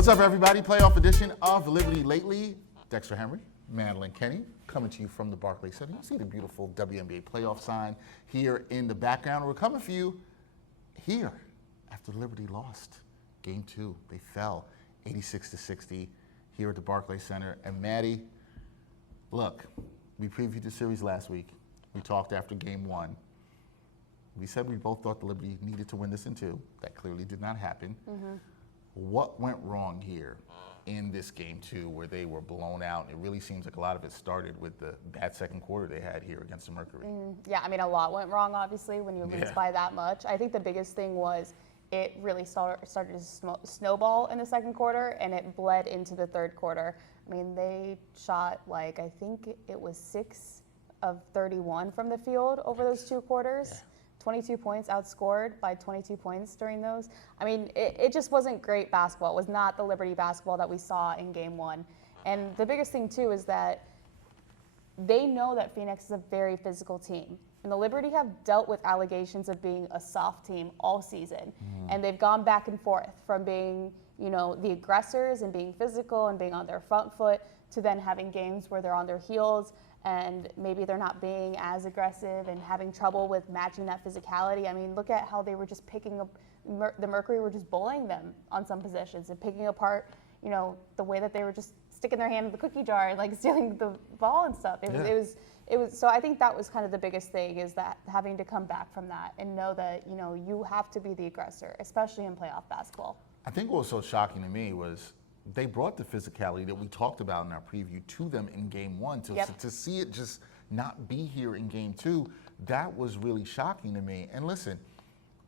What's up, everybody? Playoff edition of Liberty Lately. Dexter Henry, Madeline, Kenney, coming to you from the Barclays Center. You see the beautiful WNBA playoff sign here in the background. We're coming for you here after Liberty lost Game 2. They fell 86-60 here at the Barclays Center. And Maddie, look, we previewed the series last week. We talked after Game 1. We said we both thought the Liberty needed to win this in 2. That clearly did not happen. What went wrong here in this Game 2 where they were blown out? It really seems like a lot of it started with the bad second quarter they had here against the Mercury. Yeah, I mean, a lot went wrong, obviously, when you lose by that much. I think the biggest thing was it really started to snowball in the second quarter, and it bled into the third quarter. I mean, they shot, like, I think it was 6 of 31 from the field over those 2 quarters. 22 points, outscored by 22 points during those. I mean, it just wasn't great basketball. It was not the Liberty basketball that we saw in Game 1. And the biggest thing, too, is that they know that Phoenix is a very physical team. And the Liberty have dealt with allegations of being a soft team all season. And they've gone back and forth from being, you know, the aggressors and being physical and being on their front foot to then having games where they're on their heels and maybe they're not being as aggressive and having trouble with matching that physicality. I mean, look at how they were just picking up, the Mercury were just bullying them on some possessions and picking apart, you know, the way that they were just sticking their hand in the cookie jar and like stealing the ball and stuff. It was, so I think that was kind of the biggest thing, is that having to come back from that and know that, you know, you have to be the aggressor, especially in playoff basketball. I think what was so shocking to me was they brought the physicality that we talked about in our preview to them in Game 1. To see it just not be here in Game 2, that was really shocking to me. And listen,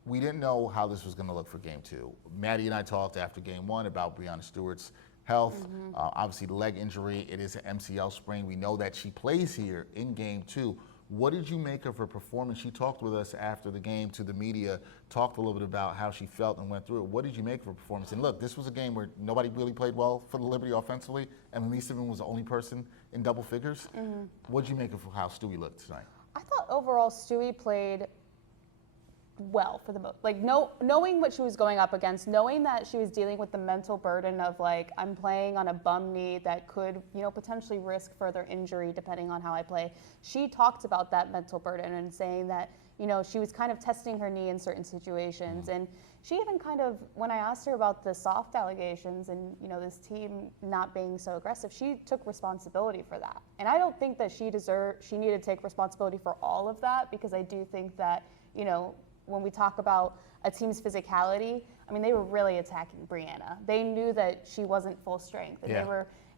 we didn't know how this was going to look for Game 2. Maddie and I talked after Game 1 about Breanna Stewart's health. Obviously, the leg injury, it is an MCL sprain. We know that she plays here in Game 2. What did you make of her performance? She talked with us after the game to the media, talked a little bit about how she felt and went through it. What did you make of her performance? And look, this was a game where nobody really played well for the Liberty offensively, and Madeline was the only person in double figures. What did you make of how Stewie looked tonight? I thought overall Stewie played well for the most, like, knowing what she was going up against, knowing that she was dealing with the mental burden of, like, I'm playing on a bum knee that could, you know, potentially risk further injury depending on how I play. She talked about that mental burden and saying that, you know, she was kind of testing her knee in certain situations. And she even kind of, when I asked her about the soft allegations and, you know, this team not being so aggressive, she took responsibility for that. And I don't think that she needed to take responsibility for all of that, because I do think that, you know, when we talk about a team's physicality, I mean, they were really attacking Breanna. They knew that she wasn't full strength, and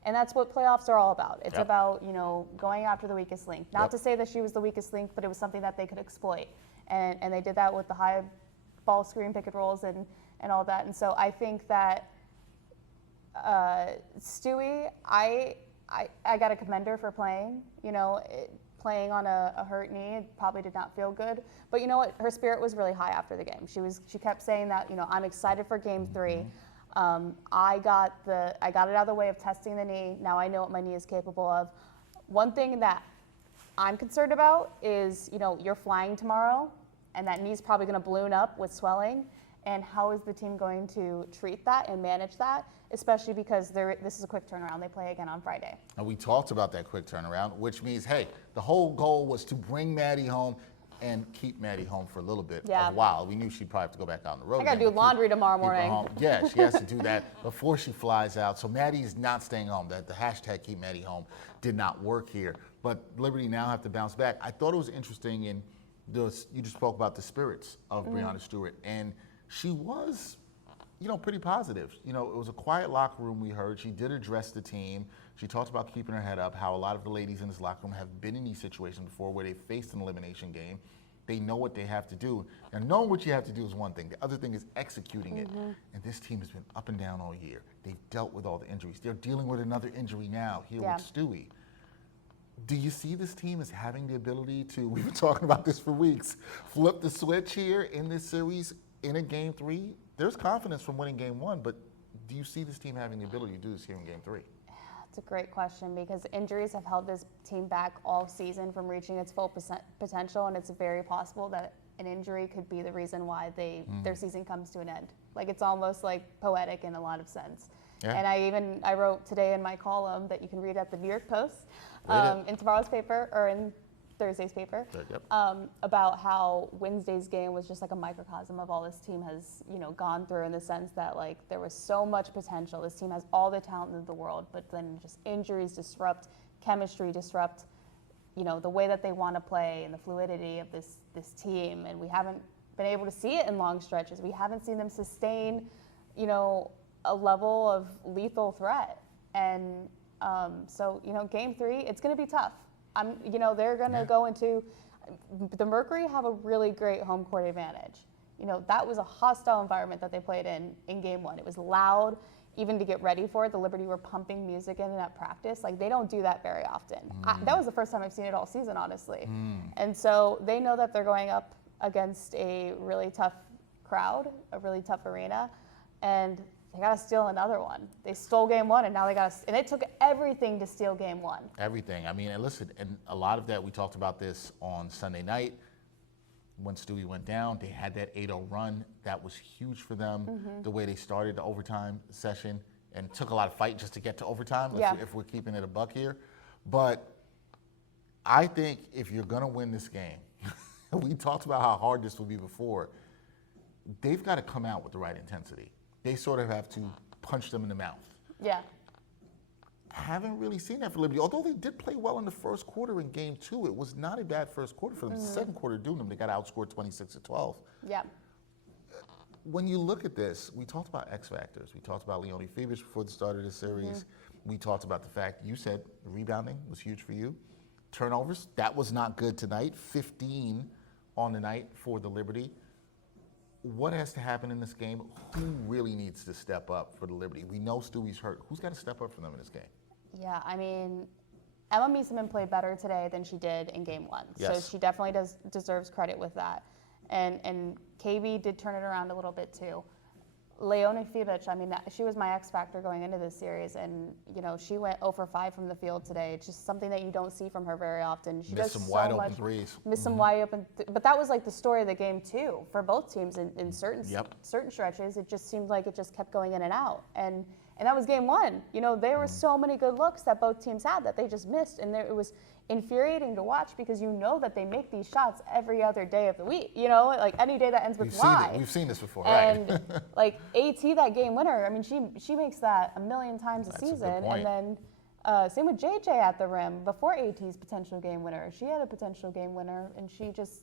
and that's what playoffs are all about. It's about, you know, going after the weakest link. Not to say that she was the weakest link, but it was something that they could exploit, and they did that with the high ball screen pick and rolls and all that. And so I think that Stewie, I got to commend her for playing. You know. Playing on a hurt knee, it probably did not feel good. But you know what? Her spirit was really high after the game. She kept saying that, you know, I'm excited for Game 3. I got it out of the way of testing the knee. Now I know what my knee is capable of. One thing that I'm concerned about is, you know, you're flying tomorrow, and that knee's probably going to balloon up with swelling. And how is the team going to treat that and manage that, especially because this is a quick turnaround. They play again on Friday. And we talked about that quick turnaround, which means, hey, the whole goal was to bring Maddie home and keep Maddie home for a little bit of a while. We knew she'd probably have to go back out on the road. I got to do laundry tomorrow morning. Yeah, she has to do that before she flies out. So Maddie's not staying home. The hashtag Keep Maddie Home did not work here. But Liberty now have to bounce back. I thought it was interesting you just spoke about the spirits of Breanna Stewart. And she was, you know, pretty positive. You know, it was a quiet locker room, we heard. She did address the team. She talked about keeping her head up, how a lot of the ladies in this locker room have been in these situations before where they faced an elimination game. They know what they have to do. Now, knowing what you have to do is one thing. The other thing is executing it. And this team has been up and down all year. They've dealt with all the injuries. They're dealing with another injury now here with Stewie. Do you see this team as having the ability to, we've been talking about this for weeks, flip the switch here in this series in a Game 3? There's confidence from winning Game 1, but do you see this team having the ability to do this here in Game 3? That's a great question, because injuries have held this team back all season from reaching its full potential, and it's very possible that an injury could be the reason why their season comes to an end. Like, it's almost like poetic in a lot of sense. Yeah. And I wrote today in my column that you can read at the New York Post, Read it. in tomorrow's paper, or in Thursday's paper, Yep. about how Wednesday's game was just like a microcosm of all this team has, gone through, in the sense that like there was so much potential. This team has all the talent in the world, but then just injuries disrupt, chemistry disrupt, the way that they want to play and the fluidity of this team. And we haven't been able to see it in long stretches. We haven't seen them sustain, a level of lethal threat. And so, game 3, it's going to be tough. They're going to go into the Mercury have a really great home court advantage. That was a hostile environment that they played in game 1. It was loud, even to get ready for it. The Liberty were pumping music in at practice. Like, they don't do that very often. That was the first time I've seen it all season, honestly. And so they know that they're going up against a really tough crowd, a really tough arena, and they got to steal another one. They stole game 1, and now they got to, and it took everything to steal game 1. Everything. I mean, and listen, and a lot of that, we talked about this on Sunday night when Stewie went down. They had that 8-0 run. That was huge for them, the way they started the overtime session, and took a lot of fight just to get to overtime, if we're keeping it a buck here. But I think if you're going to win this game, we talked about how hard this will be before, they've got to come out with the right intensity. They sort of have to punch them in the mouth. Yeah. Haven't really seen that for Liberty. Although they did play well in the first quarter in game 2, it was not a bad first quarter for them. The second quarter, doing them, they got outscored 26-12. Yeah. When you look at this, we talked about X factors. We talked about Leone Fevers before the start of the series. We talked about the fact you said rebounding was huge for you. Turnovers, that was not good tonight. 15 on the night for the Liberty. What has to happen in this game? Who really needs to step up for the Liberty? We know Stewie's hurt. Who's got to step up for them in this game? Yeah, I mean, Emma Meeseman played better today than she did in game 1. Yes. So she definitely deserves credit with that. And KB did turn it around a little bit too. Leone Fevich, I mean, she was my X factor going into this series, and she went 0 for 5 from the field today. It's just something that you don't see from her very often. She Missed does some so wide much, open threes. Missed some wide open, but that was like the story of the game too for both teams in certain stretches. It just seemed like it just kept going in and out, and that was game 1. There were so many good looks that both teams had that they just missed, and it was infuriating to watch because that they make these shots every other day of the week. Like any day that ends with Y. We've seen this before, and right? like AT, that game winner, I mean, she makes that a million times a season. A good point. And then same with JJ at the rim before AT's potential game winner. She had a potential game winner, and she just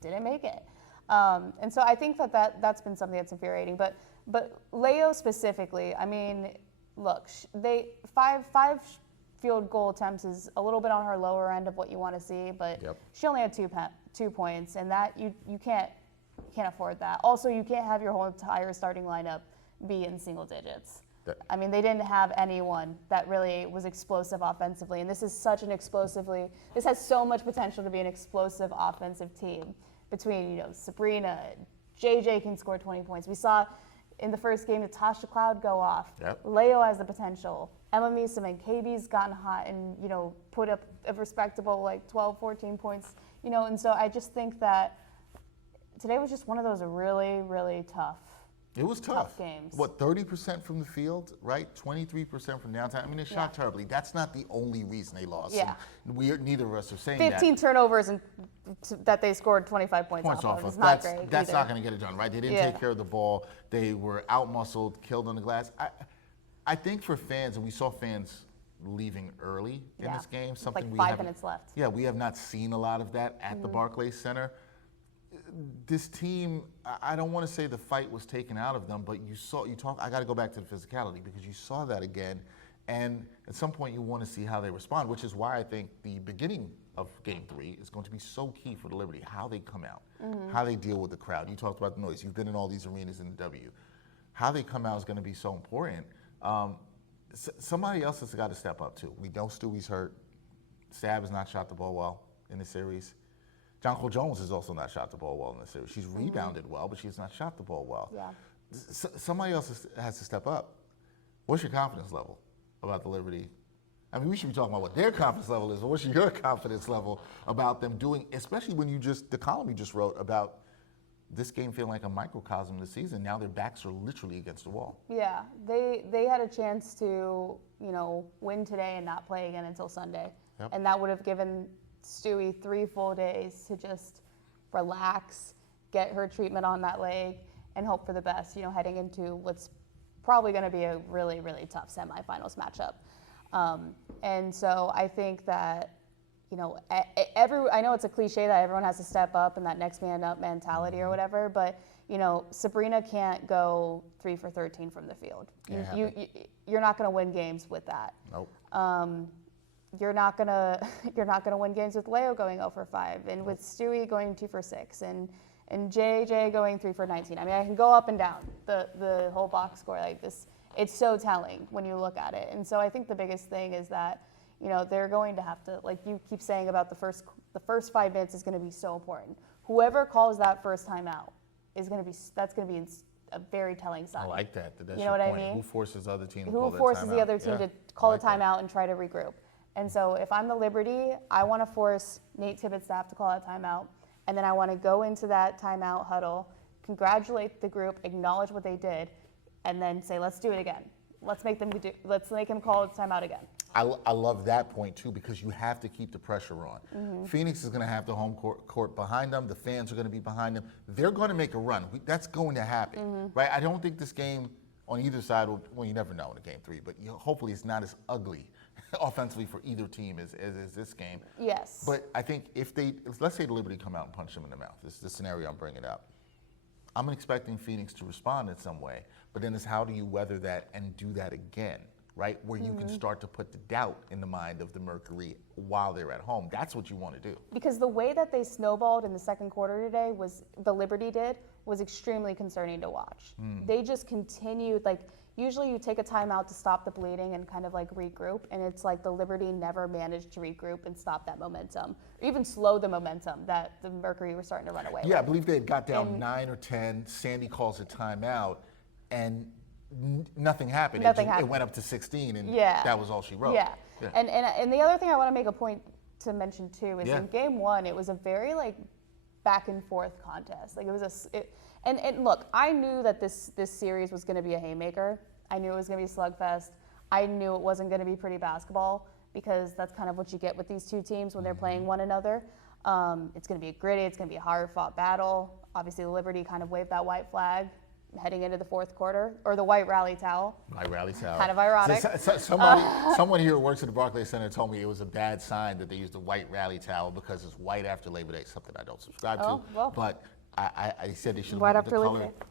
didn't make it. And so I think that's been something that's infuriating. But Leo specifically, I mean, look, they five field goal attempts is a little bit on her lower end of what you want to see, but she only had 2 points, and that you can't afford that. Also, you can't have your whole entire starting lineup be in single digits. I mean, they didn't have anyone that really was explosive offensively, and this has so much potential to be an explosive offensive team between, Sabrina, JJ can score 20 points. We saw in the first game Natasha Cloud go off. Leo has the potential. Emma Meeseman, KB's gotten hot and, put up a respectable like 12, 14 points, and so I just think that today was just one of those really, really tough. It was tough. Games. What, 30% from the field, right? 23% from downtown. I mean, they shot terribly. That's not the only reason they lost. Yeah. Neither of us are saying 15 turnovers and that they scored 25 points off of. It's not great. That's not going to get it done, right? They didn't take care of the ball. They were out-muscled, killed on the glass. I think for fans, and we saw fans leaving early in this game. Something like 5 minutes left. Yeah, we have not seen a lot of that at the Barclays Center. This team, I don't want to say the fight was taken out of them, but I got to go back to the physicality because you saw that again. And at some point you want to see how they respond, which is why I think the beginning of game 3 is going to be so key for the Liberty, how they come out, how they deal with the crowd. You talked about the noise. You've been in all these arenas in the W. How they come out is going to be so important. Somebody else has got to step up too. We know Stewie's hurt. Stab has not shot the ball well in the series. Jonquil Jones has also not shot the ball well in the series. She's rebounded well, but she's not shot the ball well. Yeah. Somebody else has to step up. What's your confidence level about the Liberty? I mean, we should be talking about what their confidence level is, but what's your confidence level about them doing, especially when the column you just wrote about this game feeling like a microcosm of the season. Now their backs are literally against the wall. Yeah, they had a chance to, win today and not play again until Sunday. Yep. And that would have given Stewie 3 full days to just relax, get her treatment on that leg, and hope for the best, heading into what's probably going to be a really, really tough semifinals matchup. And so I think that, I know it's a cliche that everyone has to step up and that next man up mentality or whatever, but, Breanna can't go 3 for 13 from the field. You're not going to win games with that. Nope. You're not gonna win games with Leo going 0 for 5 and with Stewie going 2 for 6 and JJ going 3 for 19. I mean, I can go up and down the whole box score like this. It's so telling when you look at it. And so I think the biggest thing is that, they're going to have to, like you keep saying about the first 5 minutes is going to be so important. Whoever calls that first timeout is going to be a very telling sign. I like that. That's you know what point. I mean? Who forces the other team to call that timeout? Who forces the other team to call a like that. timeout and try to regroup? And so if I'm the Liberty, I want to force Nate Tibbetts to have to call a timeout. And then I want to go into that timeout huddle, congratulate the group, acknowledge what they did, and then say, let's do it again. Let's make him call a timeout again. I love that point too, because you have to keep the pressure on. Mm-hmm. Phoenix is going to have the home court behind them. The fans are going to be behind them. They're going to make a run. That's going to happen, right? I don't think this game on either side you never know in a game 3, but hopefully it's not as ugly offensively for either team as this game. Yes. But I think let's say the Liberty come out and punch them in the mouth. This is the scenario I'm bringing up. I'm expecting Phoenix to respond in some way, but then it's how do you weather that and do that again, right? Where you can start to put the doubt in the mind of the Mercury while they're at home. That's what you want to do. Because the way that they snowballed in the second quarter today the Liberty was extremely concerning to watch. They just continued, usually you take a timeout to stop the bleeding and kind of regroup, and it's like the Liberty never managed to regroup and stop that momentum, or even slow the momentum that the Mercury were starting to run away with. I believe they had got down 9 or 10. Sandy calls a timeout, and nothing happened. It went up to 16, and that was all she wrote. Yeah. And the other thing I want to make a point to mention too is in game 1, it was a very back and forth contest. And look, I knew that this series was going to be a haymaker. I knew it was going to be a slugfest. I knew it wasn't going to be pretty basketball, because that's kind of what you get with these two teams when they're playing one another. It's going to be gritty. It's going to be a hard-fought battle. Obviously, the Liberty kind of waved that white flag heading into the fourth quarter, or the white rally towel. White rally towel. Kind of ironic. Someone here who works at the Barclays Center told me it was a bad sign that they used the white rally towel because it's white after Labor Day, something I don't subscribe to. Well. But I said they should have White went with after the Labor color. Day.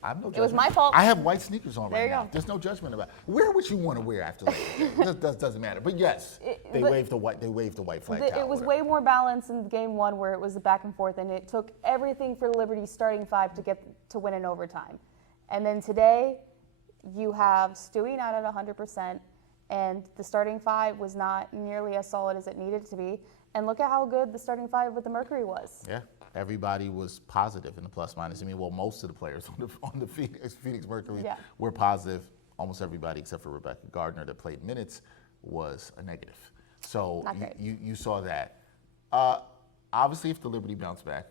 I'm no judgment. It was my fault. I have white sneakers on There right you now. go. There's no judgment about it. Wear what you want to wear after Labor Day. It doesn't matter. But yes, they waved the white flag towel. It was way more balanced in game 1, where it was a back and forth, and it took everything for Liberty's starting 5 to win in overtime. And then today, you have Stewie not at 100%, and the starting 5 was not nearly as solid as it needed to be. And look at how good the starting 5 with the Mercury was. Yeah, everybody was positive in the plus minus. I mean, most of the players on the Phoenix Mercury were positive. Almost everybody except for Rebecca Gardner that played minutes was a negative. So you saw that. Obviously, if the Liberty bounce back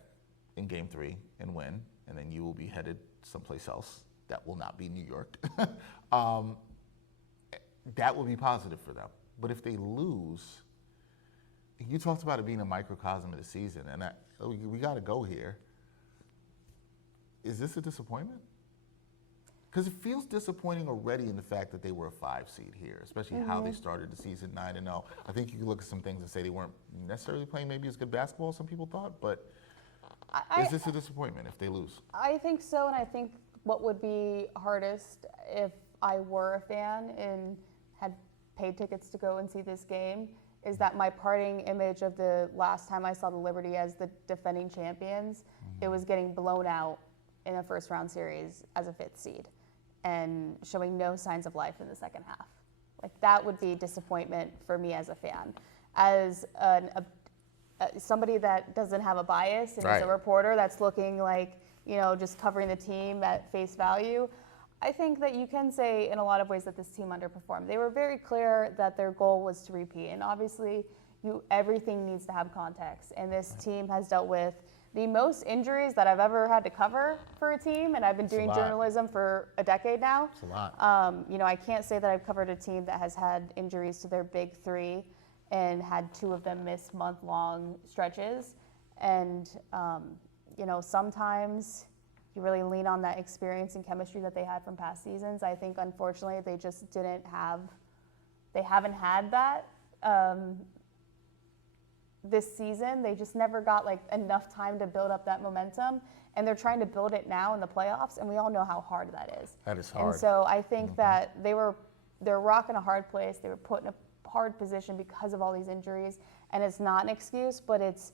in game 3 and win, and then you will be headed someplace else that will not be New York, that will be positive for them. But if they lose, you talked about it being a microcosm of the season, and we got to go here. Is this a disappointment? Because it feels disappointing already in the fact that they were a 5 seed here, especially how they started the season 9-0. I think you can look at some things and say they weren't necessarily playing maybe as good basketball as some people thought, but is this a disappointment if they lose? I think so, and I think what would be hardest if I were a fan and had paid tickets to go and see this game is that my parting image of the last time I saw the Liberty as the defending champions, it was getting blown out in a first-round series as a 5th seed and showing no signs of life in the second half. That would be disappointment for me as a fan. As somebody that doesn't have a bias and is a reporter that's looking just covering the team at face value, I think that you can say in a lot of ways that this team underperformed. They were very clear that their goal was to repeat, and obviously everything needs to have context, and this team has dealt with the most injuries that I've ever had to cover for a team, and I've been doing journalism for a decade now. It's a lot. You know, I can't say that I've covered a team that has had injuries to their big three and had 2 of them miss month-long stretches. And, you know, sometimes you really lean on that experience and chemistry that they had from past seasons. I think, unfortunately, they just haven't had that this season. They just never got like enough time to build up that momentum, and they're trying to build it now in the playoffs, and we all know how hard that is. That is hard. And so I think that they're rocking a hard place. They were put in a hard position because of all these injuries, and it's not an excuse, but it's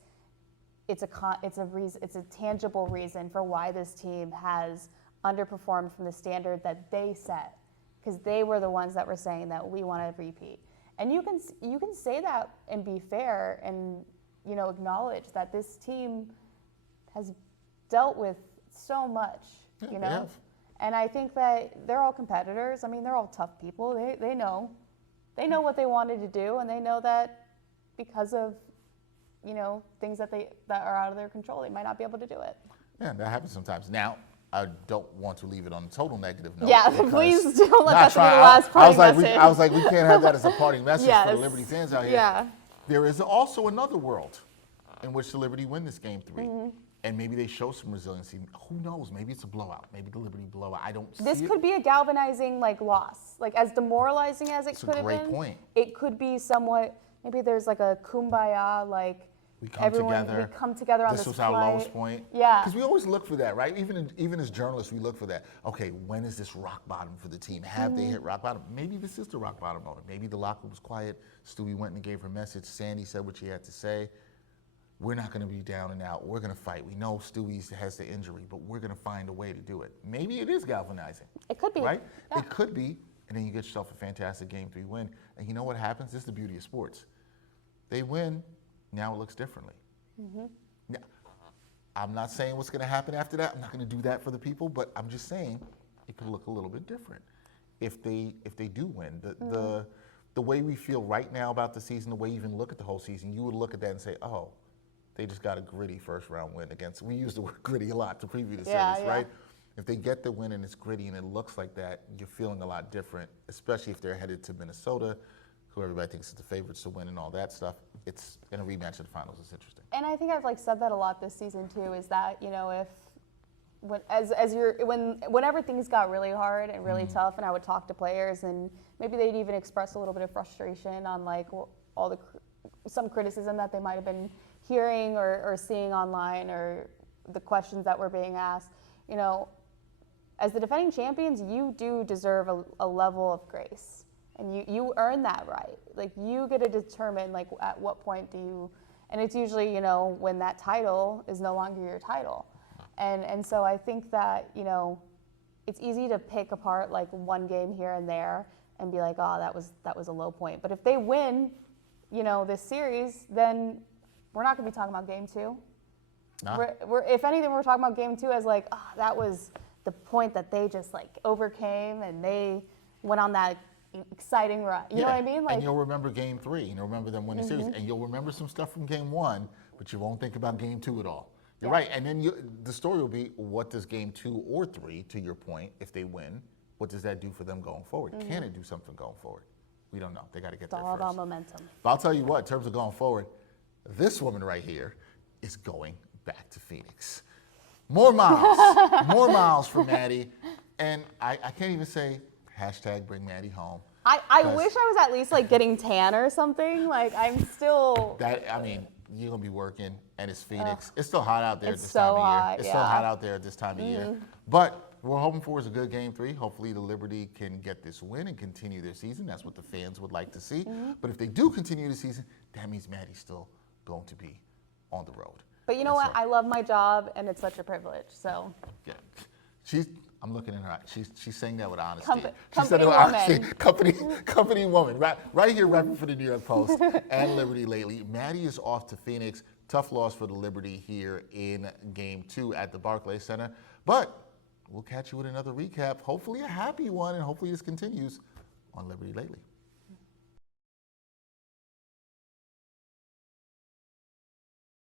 a tangible reason for why this team has underperformed from the standard that they set, because they were the ones that were saying that we want to repeat. And you can say that and be fair and, you know, acknowledge that this team has dealt with so much, you know. Have. And I think that they're all competitors. I mean, they're all tough people. They know what they wanted to do, and they know that because of, you know, things that are out of their control, they might not be able to do it. Yeah, that happens sometimes. Now, I don't want to leave it on a total negative note. Yeah, please don't let that be the last parting message. I was like, we can't have that as a parting message for the Liberty fans out here. Yeah. There is also another world in which the Liberty win this game 3. And maybe they show some resiliency. Who knows? Maybe it's a blowout. Maybe the Liberty blowout. I don't see This it. could be a galvanizing loss. Like, as demoralizing as it could have been. That's a great point. It could be somewhat, maybe there's like a kumbaya, like, we come together on this was flight. our lowest point. Yeah. Because we always look for that, right? Even as journalists, we look for that. Okay, when is this rock bottom for the team? Have they hit rock bottom? Maybe this is the rock bottom moment. Maybe the locker was quiet. Stewie went and gave her message. Sandy said what she had to say. We're not going to be down and out. We're going to fight. We know Stewie has the injury, but we're going to find a way to do it. Maybe it is galvanizing. It could be. Right? Yeah. It could be. And then you get yourself a fantastic Game 3 win. And you know what happens? This is the beauty of sports. They win. Now it looks differently. Now, I'm not saying what's going to happen after that. I'm not going to do that for the people, but I'm just saying it could look a little bit different if they do win. The way we feel right now about the season, the way you even look at the whole season, you would look at that and say, oh, they just got a gritty first round win against. We use the word gritty a lot to preview the series, right? If they get the win and it's gritty and it looks like that, you're feeling a lot different, especially if they're headed to Minnesota, who everybody thinks is the favorites to win and all that stuff. It's in a rematch of the finals. It's interesting. And I think I've said that a lot this season too. Is that, you know, whenever things got really hard and really tough, and I would talk to players, and maybe they'd even express a little bit of frustration on some criticism that they might have been hearing or seeing online, or the questions that were being asked. You know, as the defending champions, you do deserve a level of grace. And you earn that right. Like, you get to determine, like, at what point do you, and it's usually, you know, when that title is no longer your title. And so I think that, you know, it's easy to pick apart, like, one game here and there and be like, oh, that was a low point. But if they win, you know, this series, then we're not going to be talking about game 2. No. If anything, we're talking about game 2 as, like, oh, that was the point that they just, like, overcame, and they went on that exciting run. You know what I mean? Like, and you'll remember Game 3, and you'll remember them winning series, and you'll remember some stuff from Game 1, but you won't think about Game 2 at all. You're right. And then the story will be, what does Game 2 or 3, to your point, if they win, what does that do for them going forward? Can it do something going forward? We don't know. They got to get there first. It's all about momentum. But I'll tell you what, in terms of going forward, this woman right here is going back to Phoenix. More miles for Maddie. And I can't even say, #bring Maddie home. I wish I was at least like getting tan or something. Like, I'm still. You're gonna be working, and it's Phoenix. It's still hot out there at It's this so time of year. hot, It's yeah. still hot out there at this time of year. But what we're hoping for is a good Game 3. Hopefully the Liberty can get this win and continue their season. That's what the fans would like to see. But if they do continue the season, that means Maddie's still going to be on the road. But you know what? I love my job, and it's such a privilege. So. Yeah. I'm looking in her eyes. She's saying that with honesty. Company woman. Company woman. Right here, repping for the New York Post and Liberty lately. Maddie is off to Phoenix. Tough loss for the Liberty here in Game 2 at the Barclays Center. But we'll catch you with another recap. Hopefully a happy one, and hopefully this continues on Liberty Lately.